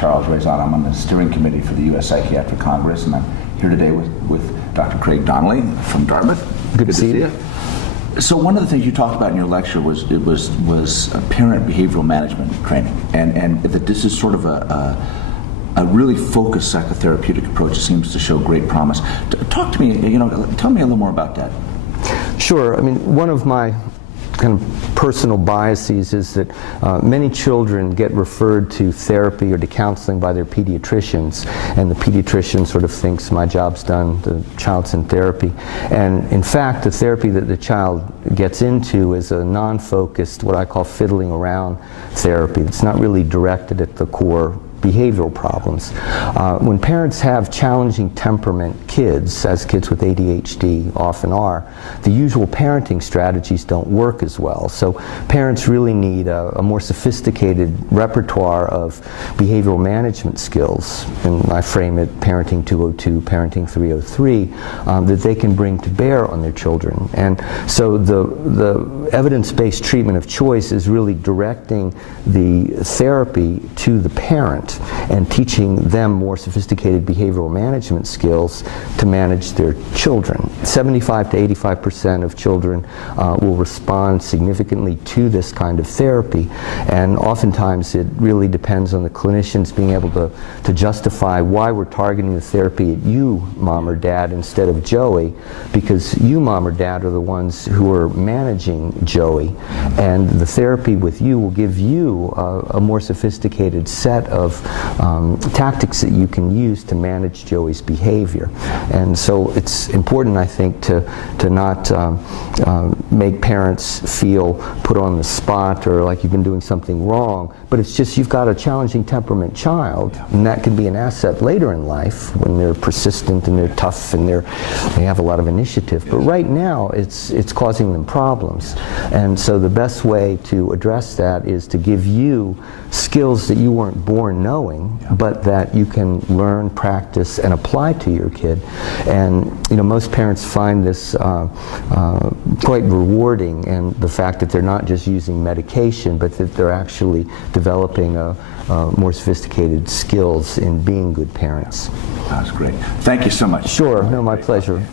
Charles Raison. I'm on the steering committee for the U.S. Psychiatric Congress, and I'm here today with Dr. Craig Donnelly from Dartmouth. Good to see you. So one of the things you talked about in your lecture was parent behavioral management training, and that this is sort of a really focused psychotherapeutic approach that seems to show great promise. Talk to me, tell me a little more about that. Sure. I mean, one of my kind of personal biases is that many children get referred to therapy or to counseling by their pediatricians, and the pediatrician sort of thinks my job's done, the child's in therapy. And in fact, the therapy that the child gets into is a non-focused, what I call fiddling around therapy. It's not really directed at the core behavioral problems. When parents have challenging temperament kids, as kids with ADHD often are, the usual parenting strategies don't work as well. So parents really need a more sophisticated repertoire of behavioral management skills, and I frame it Parenting 202, Parenting 303, that they can bring to bear on their children. And so the evidence-based treatment of choice is really directing the therapy to the parent and teaching them more sophisticated behavioral management skills to manage their children. 75 to 85% of children will respond significantly to this kind of therapy, and oftentimes it really depends on the clinicians being able to justify why we're targeting the therapy at you, mom or dad, instead of Joey, because you, mom or dad, are the ones who are managing Joey, and the therapy with you will give you a more sophisticated set of tactics that you can use to manage Joey's behavior. And so it's important, I think, to not make parents feel put on the spot or like you've been doing something wrong, but it's just you've got a challenging temperament child, and that can be an asset later in life when they're persistent and they're tough and they have a lot of initiative. But right now it's causing them problems. And so the best way to address that is to give you skills that you weren't born knowing, but that you can learn, practice, and apply to your kid. And most parents find this quite rewarding, and the fact that they're not just using medication, but that they're actually developing more sophisticated skills in being good parents. That's great. Thank you so much. Sure. No, my pleasure.